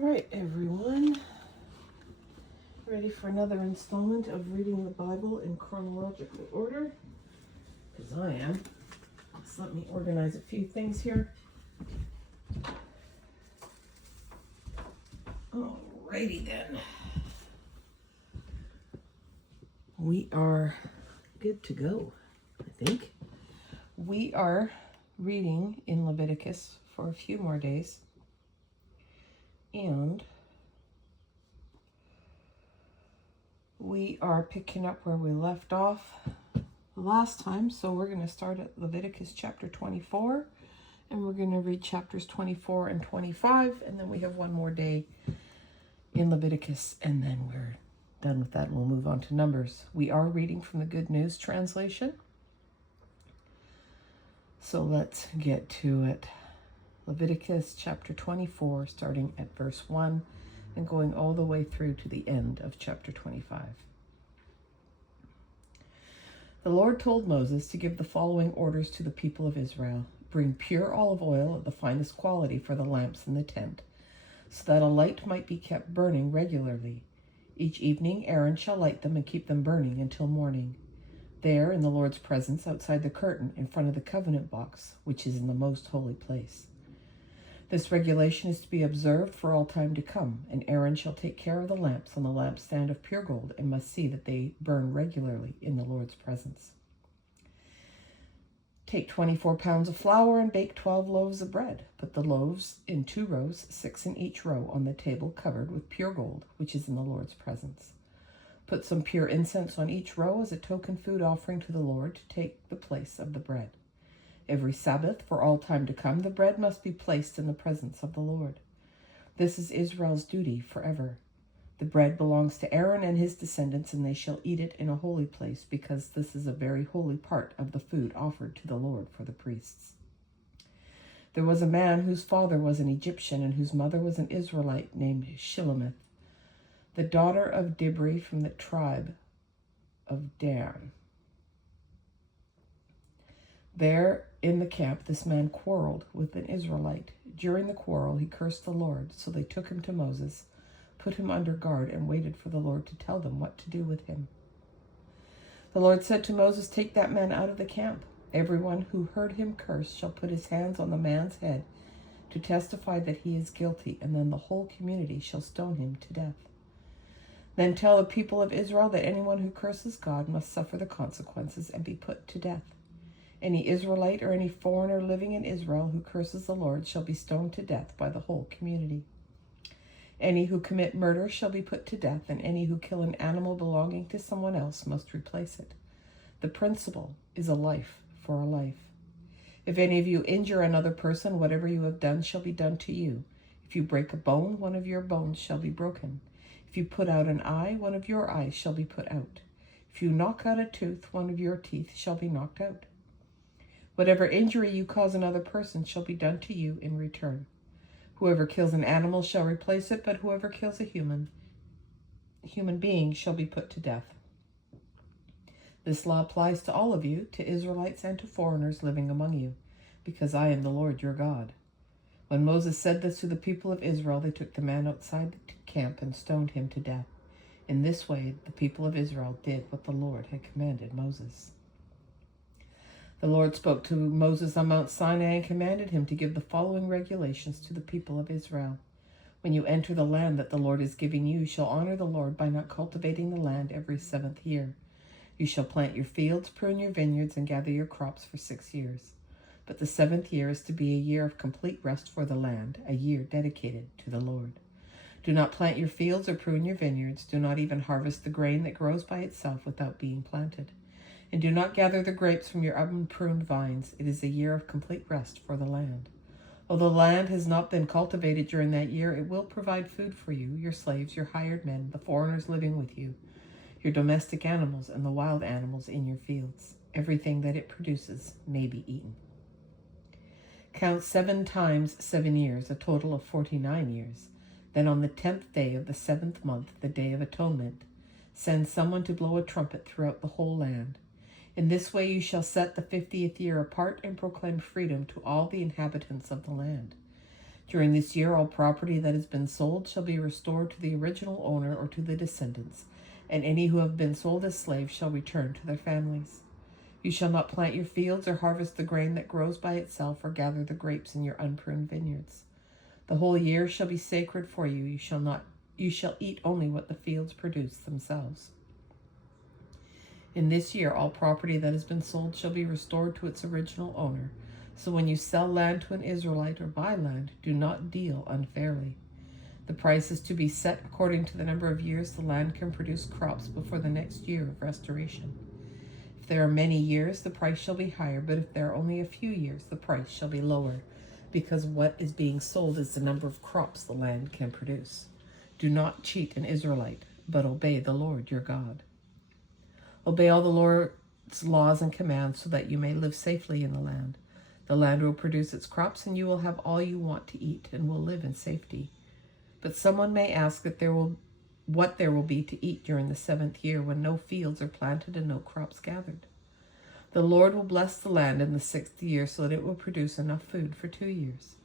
right, everyone. Ready for another installment of reading the Bible in chronological order? Because I am. Just let me organize a few things here. Alrighty then. We are good to go, I think. We are reading in Leviticus for a few more days. And we are picking up where we left off last time. So we're going to start at Leviticus chapter 24. And we're going to read chapters 24 and 25. And then we have one more day in Leviticus. And then we're done with that and we'll move on to Numbers. We are reading from the Good News translation. So let's get to it. Leviticus chapter 24, starting at verse 1 and going all the way through to the end of chapter 25. The Lord told Moses to give the following orders to the people of Israel. Bring pure olive oil of the finest quality for the lamps in the tent, so that a light might be kept burning regularly. Each evening Aaron shall light them and keep them burning until morning. There, in the Lord's presence, outside the curtain, in front of the covenant box, which is in the most holy place. This regulation is to be observed for all time to come, and Aaron shall take care of the lamps on the lampstand of pure gold and must see that they burn regularly in the Lord's presence. Take 24 pounds of flour and bake 12 loaves of bread. Put the loaves in 2 rows, 6 in each row, on the table covered with pure gold, which is in the Lord's presence. Put some pure incense on each row as a token food offering to the Lord to take the place of the bread. Every Sabbath, for all time to come, the bread must be placed in the presence of the Lord. This is Israel's duty forever. The bread belongs to Aaron and his descendants, and they shall eat it in a holy place, because this is a very holy part of the food offered to the Lord for the priests. There was a man whose father was an Egyptian and whose mother was an Israelite named Shilemeth, the daughter of Dibri from the tribe of Dan. There in the camp, this man quarreled with an Israelite. During the quarrel, he cursed the Lord, so they took him to Moses, put him under guard, and waited for the Lord to tell them what to do with him. The Lord said to Moses, "Take that man out of the camp. Everyone who heard him curse shall put his hands on the man's head to testify that he is guilty, and then the whole community shall stone him to death. Then tell the people of Israel that anyone who curses God must suffer the consequences and be put to death. Any Israelite or any foreigner living in Israel who curses the Lord shall be stoned to death by the whole community. Any who commit murder shall be put to death, and any who kill an animal belonging to someone else must replace it. The principle is a life for a life. If any of you injure another person, whatever you have done shall be done to you. If you break a bone, one of your bones shall be broken. If you put out an eye, one of your eyes shall be put out. If you knock out a tooth, one of your teeth shall be knocked out. Whatever injury you cause another person shall be done to you in return. Whoever kills an animal shall replace it, but whoever kills a human being shall be put to death. This law applies to all of you, to Israelites and to foreigners living among you, because I am the Lord your God." When Moses said this to the people of Israel, they took the man outside the camp and stoned him to death. In this way, the people of Israel did what the Lord had commanded Moses. The Lord spoke to Moses on Mount Sinai and commanded him to give the following regulations to the people of Israel. When you enter the land that the Lord is giving you, you shall honor the Lord by not cultivating the land every 7th year. You shall plant your fields, prune your vineyards, and gather your crops for 6 years. But the 7th year is to be a year of complete rest for the land, a year dedicated to the Lord. Do not plant your fields or prune your vineyards. Do not even harvest the grain that grows by itself without being planted. And do not gather the grapes from your unpruned vines. It is a year of complete rest for the land. Although the land has not been cultivated during that year, it will provide food for you, your slaves, your hired men, the foreigners living with you, your domestic animals, and the wild animals in your fields. Everything that it produces may be eaten. Count 7 times 7 years, a total of 49 years. Then on the 10th day of the 7th month, the Day of Atonement, send someone to blow a trumpet throughout the whole land. In this way you shall set the 50th year apart and proclaim freedom to all the inhabitants of the land. During this year, all property that has been sold shall be restored to the original owner or to the descendants, and any who have been sold as slaves shall return to their families. You shall not plant your fields or harvest the grain that grows by itself or gather the grapes in your unpruned vineyards. The whole year shall be sacred for you. You shall eat only what the fields produce themselves. In this year, all property that has been sold shall be restored to its original owner. So when you sell land to an Israelite or buy land, do not deal unfairly. The price is to be set according to the number of years the land can produce crops before the next year of restoration. If there are many years, the price shall be higher, but if there are only a few years, the price shall be lower, because what is being sold is the number of crops the land can produce. Do not cheat an Israelite, but obey the Lord your God. Obey all the Lord's laws and commands so that you may live safely in the land. The land will produce its crops, and you will have all you want to eat and will live in safety. But someone may ask what there will be to eat during the 7th year when no fields are planted and no crops gathered. The Lord will bless the land in the 6th year so that it will produce enough food for 2 years.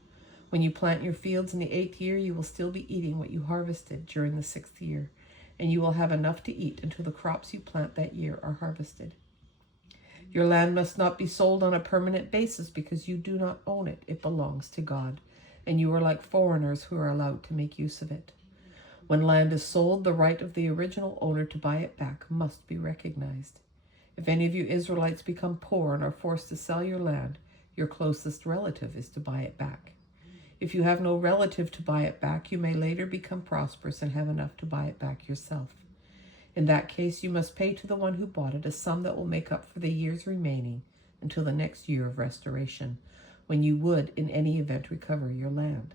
When you plant your fields in the 8th year, you will still be eating what you harvested during the 6th year, and you will have enough to eat until the crops you plant that year are harvested. Your land must not be sold on a permanent basis because you do not own it. It belongs to God, and you are like foreigners who are allowed to make use of it. When land is sold, the right of the original owner to buy it back must be recognized. If any of you Israelites become poor and are forced to sell your land, your closest relative is to buy it back. If you have no relative to buy it back, you may later become prosperous and have enough to buy it back yourself. In that case, you must pay to the one who bought it a sum that will make up for the years remaining until the next year of restoration, when you would, in any event, recover your land.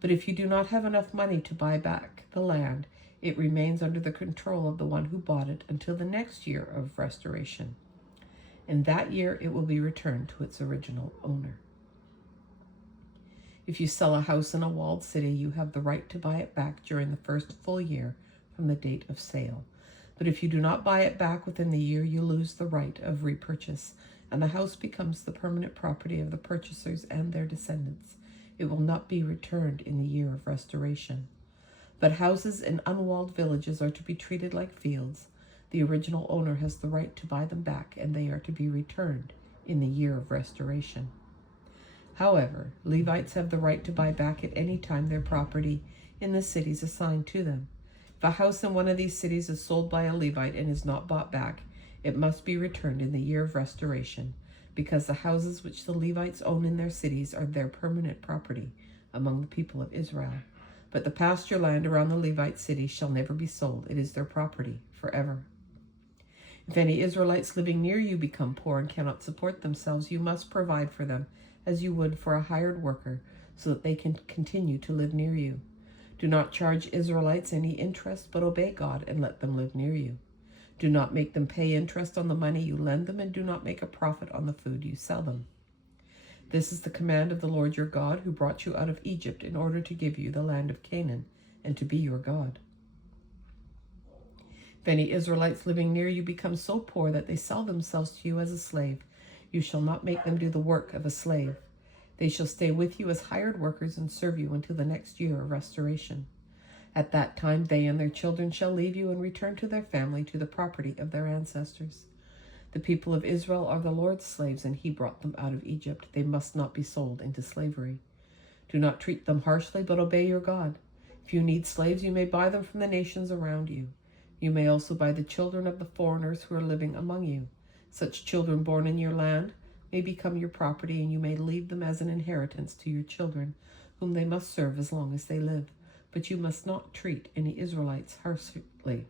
But if you do not have enough money to buy back the land, it remains under the control of the one who bought it until the next year of restoration. In that year, it will be returned to its original owner. If you sell a house in a walled city, you have the right to buy it back during the first full year from the date of sale. But if you do not buy it back within the year, you lose the right of repurchase, and the house becomes the permanent property of the purchasers and their descendants. It will not be returned in the year of restoration. But houses in unwalled villages are to be treated like fields. The original owner has the right to buy them back, and they are to be returned in the year of restoration. However, Levites have the right to buy back at any time their property in the cities assigned to them. If a house in one of these cities is sold by a Levite and is not bought back, it must be returned in the year of restoration, because the houses which the Levites own in their cities are their permanent property among the people of Israel. But the pasture land around the Levite cities shall never be sold. It is their property forever. If any Israelites living near you become poor and cannot support themselves, you must provide for them as you would for a hired worker, so that they can continue to live near you. Do not charge Israelites any interest, but obey God and let them live near you. Do not make them pay interest on the money you lend them, and do not make a profit on the food you sell them. This is the command of the Lord your God, who brought you out of Egypt in order to give you the land of Canaan and to be your God. If any Israelites living near you become so poor that they sell themselves to you as a slave, you shall not make them do the work of a slave. They shall stay with you as hired workers and serve you until the next year of restoration. At that time they and their children shall leave you and return to their family, to the property of their ancestors. The people of Israel are the Lord's slaves, and he brought them out of Egypt. They must not be sold into slavery. Do not treat them harshly, but obey your God. If you need slaves, you may buy them from the nations around you. You may also buy the children of the foreigners who are living among you. Such children born in your land may become your property, and you may leave them as an inheritance to your children, whom they must serve as long as they live. But you must not treat any Israelites harshly.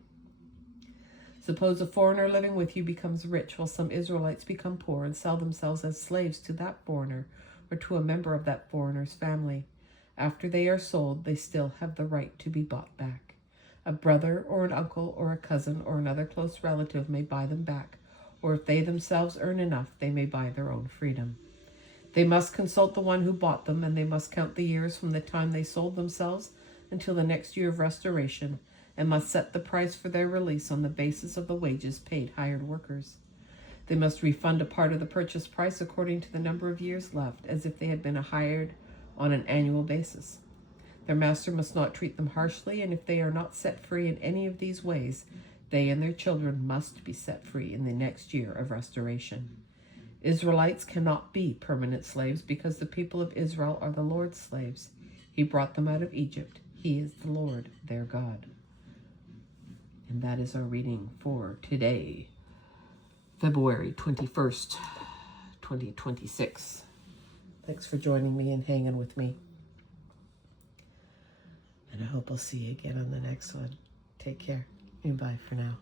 Suppose a foreigner living with you becomes rich, while some Israelites become poor and sell themselves as slaves to that foreigner or to a member of that foreigner's family. After they are sold, they still have the right to be bought back. A brother or an uncle or a cousin or another close relative may buy them back, or if they themselves earn enough, they may buy their own freedom. They must consult the one who bought them, and they must count the years from the time they sold themselves until the next year of restoration, and must set the price for their release on the basis of the wages paid hired workers. They must refund a part of the purchase price according to the number of years left, as if they had been hired on an annual basis. Their master must not treat them harshly, and if they are not set free in any of these ways, they and their children must be set free in the next year of restoration. Israelites cannot be permanent slaves because the people of Israel are the Lord's slaves. He brought them out of Egypt. He is the Lord, their God. And that is our reading for today, February 21st, 2026. Thanks for joining me and hanging with me. And I hope I'll see you again on the next one. Take care and bye for now.